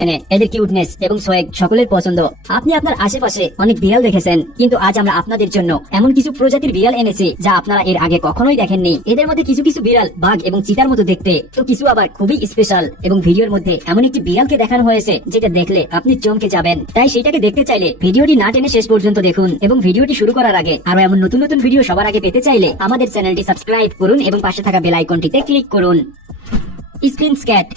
এদের কিউটনেস এবং সোয়েগ সকলের পছন্দ। আপনি আপনার আশেপাশে অনেক বিড়াল দেখেছেন, কিন্তু আজ আমরা আপনাদের জন্য এমন কিছু প্রজাতির বিড়াল এনেছি যা আপনারা এর আগে কখনোই দেখেননি। এদের মধ্যে কিছু কিছু বিড়াল বাঘ এবং চিতার মতো দেখতে, তো কিছু আবার খুবই স্পেশাল। এবং ভিডিওর মধ্যে এমন একটি বিড়ালকে দেখানো হয়েছে যেটা দেখলে আপনি চমকে যাবেন। তাই সেটাকে দেখতে চাইলে ভিডিওটি না টেনে শেষ পর্যন্ত দেখুন। এবং ভিডিওটি শুরু করার আগে আরো এমন নতুন নতুন ভিডিও সবার আগে পেতে চাইলে আমাদের চ্যানেলটি সাবস্ক্রাইব করুন এবং পাশে থাকা বেল আইকনটিতে ক্লিক করুন। স্প্রিন্স ক্যাট।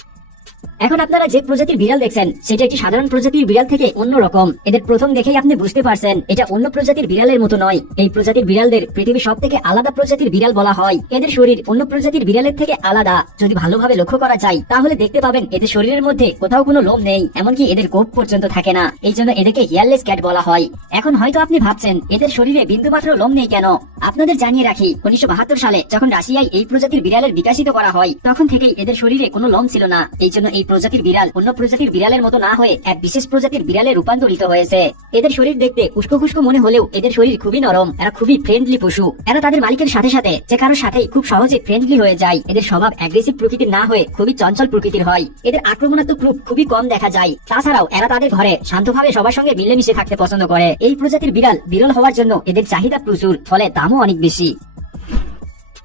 এখন আপনারা যে প্রজাতির বিড়াল দেখছেন সেটা একটি সাধারণ প্রজাতির বিড়াল থেকে অন্যরকম। এদের প্রথম দেখেই আপনি বুঝতে পারছেন এটা অন্য প্রজাতির বিড়ালের মতো নয়। এই প্রজাতির বিড়ালদের পৃথিবীর সব থেকে আলাদা প্রজাতির বিড়াল বলা হয়। এদের শরীর অন্য প্রজাতির বিড়ালের থেকে আলাদা। যদি ভালোভাবে লক্ষ্য করা যায় তাহলে দেখতে পাবেন এদের শরীরের মধ্যে কোথাও কোনো লোম নেই, এমনকি এদের গোঁফ পর্যন্ত থাকে না। এই জন্য এদেরকে হেয়ারলেস ক্যাট বলা হয়। এখন হয়তো আপনি ভাবছেন এদের শরীরে বিন্দুমাত্র লোম নেই কেন। আপনাদের জানিয়ে রাখি, 1972 সালে যখন রাশিয়ায় এই প্রজাতির বিড়ালের বিকাশিত করা হয় তখন থেকেই এদের শরীরে কোনো লোম ছিল না। এই জন্য এই প্রজাতির বিড়াল অন্য প্রজাতির বিড়ালের মতো না হয়ে এক বিশেষ প্রজাতির বিড়ালে রূপান্তরিত হয়েছে। এদের শরীর দেখতে উস্কো খুস্কো মনে হলেও এদের শরীর খুবই নরম। এরা খুবই ফ্রেন্ডলি পশু। এরা তাদের মালিকের সাথে সাথে যে কারোর সাথেই খুব সহজে ফ্রেন্ডলি হয়ে যায়। এদের স্বভাব অ্যাগ্রেসিভ প্রকৃতির না হয়ে খুবই চঞ্চল প্রকৃতির হয়। এদের আক্রমণাত্মক রূপ খুবই কম দেখা যায়। তাছাড়াও এরা তাদের ঘরে শান্তভাবে সবার সঙ্গে মিলেমিশে থাকতে পছন্দ করে। এই প্রজাতির বিড়াল বিরল হওয়ার জন্য এদের চাহিদা প্রচুর, ফলে দামও অনেক বেশি।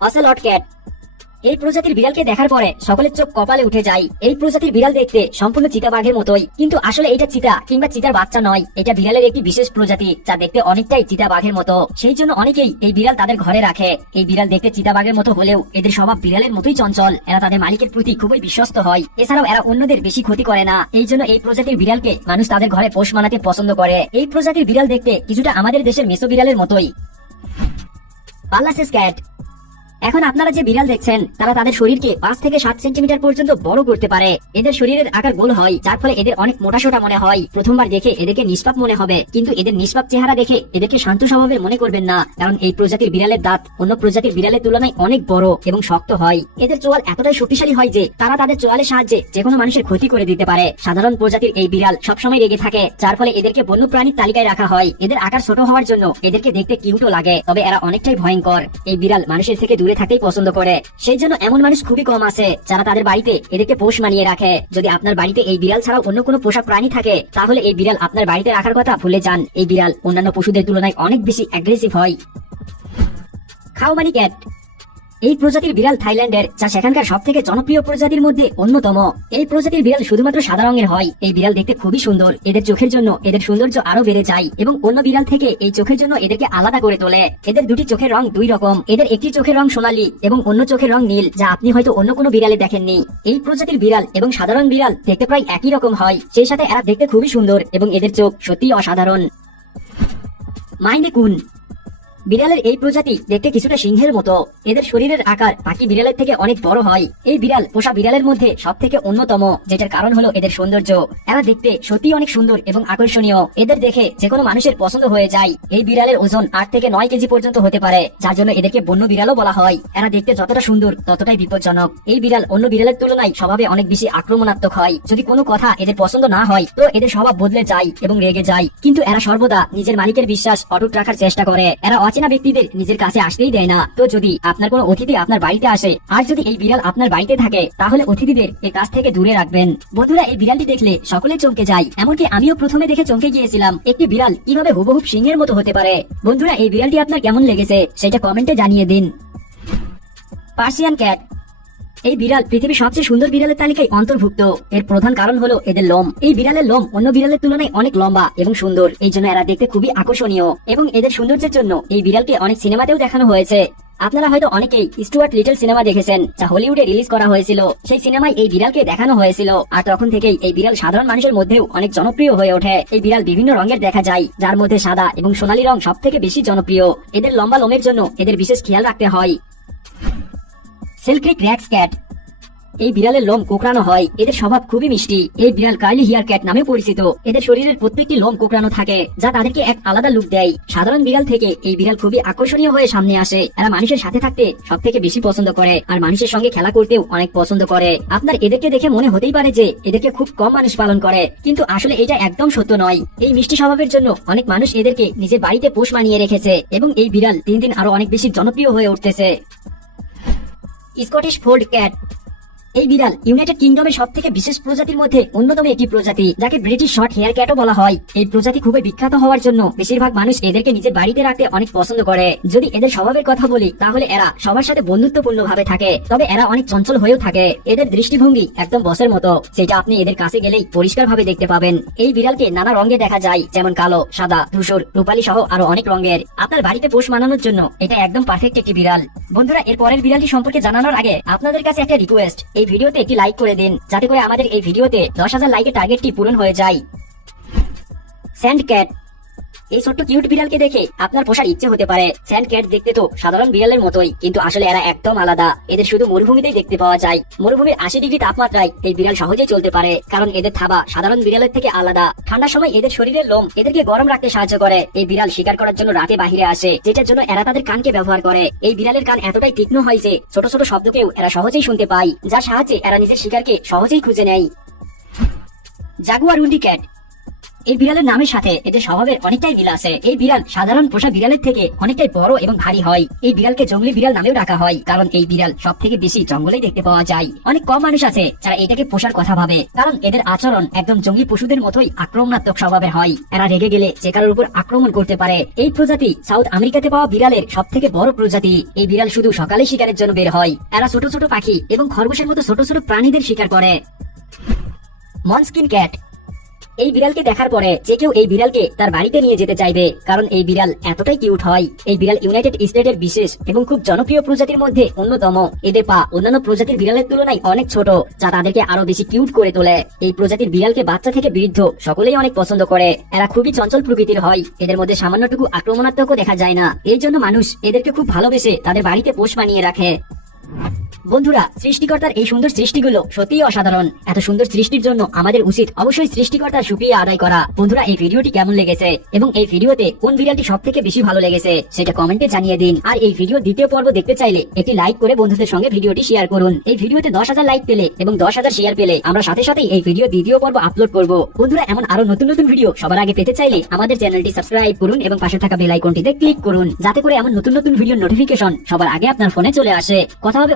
অসেলট ক্যাট। এই প্রজাতির বিড়ালকে দেখার পরে সকলের চোখ কপালে উঠে যায়। এই প্রজাতির বিড়াল দেখতে সম্পূর্ণ চিতাবাঘের মতোই, কিন্তু আসলে এটা চিতা কিংবা চিতার বাচ্চা নয়। এটা বিড়ালের একটি বিশেষ প্রজাতি যা দেখতে অনেকটাই চিতাবাঘের মতো। সেই জন্য অনেকেই এই বিড়াল তাদের ঘরে রাখে। এই বিড়াল দেখতে চিতাবাঘের মতো হলেও এদের স্বভাব বিড়ালের মতোই চঞ্চল। এরা তাদের মালিকের প্রতি খুবই বিশ্বস্ত হয়। এছাড়াও এরা অন্যদের বেশি ক্ষতি করে না। এই জন্য এই প্রজাতির বিড়ালকে মানুষ তাদের ঘরে পোষ মানাতে পছন্দ করে। এই প্রজাতির বিড়াল দেখতে কিছুটা আমাদের দেশের মেসো বিড়ালের মতোই। পাল্লাসেস ক্যাট। এখন আপনারা যে বিড়াল দেখছেন তারা তাদের শরীরকে 5 থেকে 7 সেন্টিমিটার পর্যন্ত বড় করতে পারে। এদের শরীরের আকার গোল হয়, যার ফলে এদের অনেক মোটাসোটা মনে হয়। প্রথমবার দেখে এদেরকে নিষ্পাপ মনে হবে, কিন্তু এদের নিষ্পাপ চেহারা দেখে এদেরকে শান্ত স্বভাবের মনে করবেন না, কারণ এই প্রজাতির বিড়ালের দাঁত অন্য প্রজাতির বিড়ালের তুলনায় অনেক বড় এবং শক্ত হয়। এদের চোয়াল এতটাই শক্তিশালী হয় যে তারা তাদের চোয়ালের সাহায্যে যেকোনো মানুষের ক্ষতি করে দিতে পারে। সাধারণ প্রজাতির এই বিড়াল সবসময় রেগে থাকে, যার ফলে এদেরকে বন্য প্রাণীর তালিকায় রাখা হয়। এদের আকার ছোট হওয়ার জন্য এদেরকে দেখতে কিউটও লাগে, তবে এরা অনেকটাই ভয়ঙ্কর। এই বিড়াল মানুষের থেকে দূরে থাকতেই পছন্দ করে। সেই জন্য এমন মানুষ খুবই কম আছে যারা তাদের বাড়িতে এদেরকে পোষ মানিয়ে রাখে। যদি আপনার বাড়িতে এই বিড়াল ছাড়াও অন্য কোনো পোষা প্রাণী থাকে তাহলে এই বিড়াল আপনার বাড়িতে রাখার কথা ভুলে যান। এই বিড়াল অন্যান্য পশুদের তুলনায় অনেক বেশি অ্যাগ্রেসিভ হয়। খাওমানি ক্যাট। এই প্রজাতির বিড়াল থাইল্যান্ডের, যা সেখানকার সব থেকে জনপ্রিয় প্রজাতির মধ্যে অন্যতম। এই প্রজাতির বিড়াল শুধুমাত্র সাদা রঙের হয়। এই বিড়াল দেখতে খুবই সুন্দর। এদের চোখের জন্য এদের সৌন্দর্য আরো বেড়ে যায় এবং অন্য বিড়াল থেকে এই চোখের জন্য এদেরকে আলাদা করে তোলে। এদের দুটি চোখের রং দুই রকম। এদের একটি চোখের রং সোনালী এবং অন্য চোখের রং নীল, যা আপনি হয়তো অন্য কোনো বিড়ালে দেখেননি। এই প্রজাতির বিড়াল এবং সাধারণ বিড়াল দেখতে প্রায় একই রকম হয়। সেই সাথে এরা দেখতে খুবই সুন্দর এবং এদের চোখ সত্যিই অসাধারণ। মাইনে কুন। বিড়ালের এই প্রজাতি দেখতে কিছুটা সিংহের মতো। এদের শরীরের আকার বাকি বিড়ালের থেকে অনেক বড় হয়। এই বিড়াল পোষা বিড়ালের মধ্যে সব থেকে অন্যতম, যেটার কারণ হলো এদের সৌন্দর্য। এরা দেখতে সত্যি অনেক সুন্দর এবং আকর্ষণীয়। এদের দেখে যে কোনো মানুষের পছন্দ হয়ে যায়। এই বিড়ালের ওজন 8 থেকে 9 কেজি পর্যন্ত হতে পারে, যার জন্য এদেরকে বন্য বিড়ালও বলা হয়। এরা দেখতে যতটা সুন্দর ততটাই বিপজ্জনক। এই বিড়াল অন্য বিড়ালের তুলনায় স্বভাবে অনেক বেশি আক্রমণাত্মক হয়। যদি কোনো কথা এদের পছন্দ না হয় তো এদের স্বভাব বদলে যায় এবং রেগে যায়, কিন্তু এরা সর্বদা নিজের মালিকের বিশ্বাস অটুট রাখার চেষ্টা করে। এরা অচেনা ব্যক্তিদের নিজের কাছে আসতেই দেয় না। তো যদি আপনার কোনো অতিথি আপনার বাড়িতে আসে আর যদি এই বিড়াল আপনার বাড়িতে থাকে তাহলে অতিথিদের এই কাছ থেকে দূরে রাখবেন। বন্ধুরা, এই বিড়ালটি দেখলে সকলে চমকে যায়। এমনকি আমিও প্রথমে দেখে চমকে গিয়েছিলাম একটি বিড়াল কিভাবে হুবহু সিংহের মতো হতে পারে। বন্ধুরা, এই বিড়ালটি আপনার কেমন লেগেছে সেটা কমেন্টে জানিয়ে দিন। Persian cat. এই বিড়াল পৃথিবীর সবচেয়ে সুন্দর বিড়ালের তালিকায় অন্তর্ভুক্ত। এর প্রধান কারণ হলো এদের লোম। এই বিড়ালের লোম অন্য বিড়ালের তুলনায় অনেক লম্বা এবং সুন্দর। এই জন্য এরা দেখতে খুবই আকর্ষণীয় এবং এদের সৌন্দর্যের জন্য এই বিড়ালকে অনেক সিনেমাতেও দেখানো হয়েছে। আপনারা হয়তো অনেকেই স্টুয়ার্ট লিটল সিনেমা দেখেছেন, যা হলিউডে রিলিজ করা হয়েছিল। সেই সিনেমায় এই বিড়ালকে দেখানো হয়েছিল, আর তখন থেকেই এই বিড়াল সাধারণ মানুষের মধ্যেও অনেক জনপ্রিয় হয়ে ওঠে। এই বিড়াল বিভিন্ন রঙের দেখা যায়, যার মধ্যে সাদা এবং সোনালী রং সব থেকে বেশি জনপ্রিয়। এদের লম্বা লোমের জন্য এদের বিশেষ খেয়াল রাখতে হয়। Selkirk Rex cat. এই বিড়ালের লোম কোঁকড়ানো হয়। এদের স্বভাব খুবই মিষ্টি। এই বিড়াল কার্লি হেয়ার ক্যাট নামে পরিচিত। এদের শরীরের প্রত্যেকটি লোম কোঁকড়ানো থাকে, যা তাদেরকে এক আলাদা লুক দেয়। সাধারণ বিড়াল থেকে এই বিড়াল খুবই আকর্ষণীয় হয়ে সামনে আসে। এরা মানুষের সাথে থাকতে সব থেকে বেশি পছন্দ করে আর মানুষের সঙ্গে খেলা করতেও অনেক পছন্দ করে। আপনার এদেরকে দেখে মনে হতেই পারে যে এদেরকে খুব কম মানুষ পালন করে, কিন্তু আসলে এটা একদম সত্য নয়। এই মিষ্টি স্বভাবের জন্য অনেক মানুষ এদেরকে নিজের বাড়িতে পোষ মানিয়ে রেখেছে এবং এই বিড়াল দিন দিন আরো অনেক বেশি জনপ্রিয় হয়ে উঠতেছে। Scottish fold cat. এই বিড়াল ইউনাইটেড কিংডমের সব থেকে বিশেষ প্রজাতির মধ্যে অন্যতম একটি প্রজাতি, যাকে ব্রিটিশ শর্ট হেয়ার ক্যাটও বলা হয়। এই প্রজাতি খুবই বিখ্যাত হওয়ার জন্য বেশিরভাগ মানুষ এদেরকে নিজের বাড়িতে রাখতে অনেক পছন্দ করে। যদি এদের স্বভাবের কথা বলি তাহলে এরা সবার সাথে বন্ধুত্বপূর্ণ ভাবে থাকে, তবে এরা অনেক চঞ্চল হয়েও থাকে। এদের দৃষ্টিভঙ্গি একদম বসের মতো, সেটা আপনি এদের কাছে গেলেই পরিষ্কার ভাবে দেখতে পাবেন। এই বিড়ালকে নানা রঙে দেখা যায়, যেমন কালো, সাদা, ধূসর, রূপালী সহ আরো অনেক রঙের। আপনার বাড়িতে পোষ মানানোর জন্য এটা একদম পারফেক্ট একটি বিড়াল। বন্ধুরা, এর পরের বিড়ালটি সম্পর্কে জানানোর আগে আপনাদের কাছে একটা রিকোয়েস্ট, এই ভিডিওতে একটি লাইক করে দিন, যাতে করে আমাদের এই ভিডিওতে 10,000 লাইকের টার্গেটটি পূরণ হয়ে যায়। Sand cat. এই ছোট্ট কিউট বিড়ালকে দেখে আপনার পোষার ইচ্ছে হতে পারে। স্যান্ড ক্যাট দেখতে তো সাধারণ বিড়ালের মতোই, কিন্তু আসলে এরা একদম আলাদা। এদের শুধু মরুভূমিতেই দেখতে পাওয়া যায়। মরুভূমির 80 ডিগ্রি তাপমাত্রায় এই বিড়াল সহজেই চলতে পারে, কারণ এদের থাবা সাধারণ বিড়ালের থেকে আলাদা। ঠান্ডার সময় এদের শরীরের লোম এদেরকে গরম রাখতে সাহায্য করে। এই বিড়াল শিকার করার জন্য রাতে বাহিরে আসে, যেটার জন্য এরা তাদের কানকে ব্যবহার করে। এই বিড়ালের কান এতটাই তীক্ষ্ণ হয় যে ছোট ছোট শব্দকেও এরা সহজেই শুনতে পায়, যার সাহায্যে এরা নিজের শিকারকে সহজেই খুঁজে নেয়। Jaguarundi cat. এই বিড়ালের নামের সাথে এদের স্বভাবের অনেকটাই মিল আছে। এই বিড়াল সাধারণ পোষা বিড়ালের থেকে অনেকটাই বড় এবং ভারী হয়। এই বিড়ালকে জঙ্গলি বিড়াল নামেও ডাকা হয়, কারণ এই বিড়াল সব থেকে বেশি জঙ্গলেই দেখতে পাওয়া যায়। অনেক কম মানুষ আছে যারা এটাকে পোষার কথা ভাবে, কারণ এদের আচরণ একদম জঙ্গলি পশুদের মতোই আক্রমণাত্মক স্বভাবের হয়। এরা রেগে গেলে যে কারোর উপর আক্রমণ করতে পারে। এই প্রজাতি সাউথ আমেরিকাতে পাওয়া বিড়ালের সব থেকে বড় প্রজাতি। এই বিড়াল শুধু সকালে শিকারের জন্য বের হয়। এরা ছোট ছোট পাখি এবং খরগোশের মতো ছোট ছোট প্রাণীদের শিকার করে। মনস্কিন ক্যাট। এই বিড়ালকে দেখার পরে যে কেউ এই বিড়ালকে তার বাড়িতে নিয়ে যেতে চাইবে, কারণ এই বিড়াল এতটাই কিউট হয়। এই বিড়াল ইউনাইটেড স্টেটের বিশেষ এবং খুব জনপ্রিয় প্রজাতির মধ্যে অন্যতম। এদের পা অন্যান্য প্রজাতির বিড়ালের তুলনায় অনেক ছোট, যা তাদেরকে আরো বেশি কিউট করে তোলে। এই প্রজাতির বিড়ালকে বাচ্চা থেকে বৃদ্ধ সকলেই অনেক পছন্দ করে। এরা খুবই চঞ্চল প্রকৃতির হয়। এদের মধ্যে সামান্যটুকু আক্রমণাত্মকও দেখা যায় না, এই জন্য মানুষ এদেরকে খুব ভালোবেসে তাদের বাড়িতে পোষ মানিয়ে রাখে। বন্ধুরা, সৃষ্টিকর্তার এই সুন্দর সৃষ্টিগুলো সত্যিই অসাধারণ। এত সুন্দর সৃষ্টির জন্য আমাদের উচিত অবশ্যই সৃষ্টিকর্তার শুকরিয়া আদায় করা। বন্ধুরা, এই ভিডিওটি কেমন লেগেছে এবং এই ভিডিওতে কোন বিড়ালটি সব থেকে বেশি ভালো লেগেছে সেটা কমেন্টে জানিয়ে দিন। আর এই ভিডিও দ্বিতীয় পর্ব দেখতে চাইলে একটি লাইক করে বন্ধুদের সঙ্গে ভিডিওটি শেয়ার করুন। এই ভিডিওতে 10,000 লাইক পেলে এবং 10,000 শেয়ার পেলে আমরা সাথে সাথেই এই ভিডিও দ্বিতীয় পর্ব আপলোড করব। বন্ধুরা, এমন আরো নতুন নতুন ভিডিও সবার আগে পেতে চাইলে আমাদের চ্যানেলটি সাবস্ক্রাইব করুন এবং পাশে থাকা বেল আইকনটিতে ক্লিক করুন, যাতে করে এমন নতুন নতুন ভিডিও নোটিফিকেশন সবার আগে আপনার ফোনে চলে আসে। কথা হবে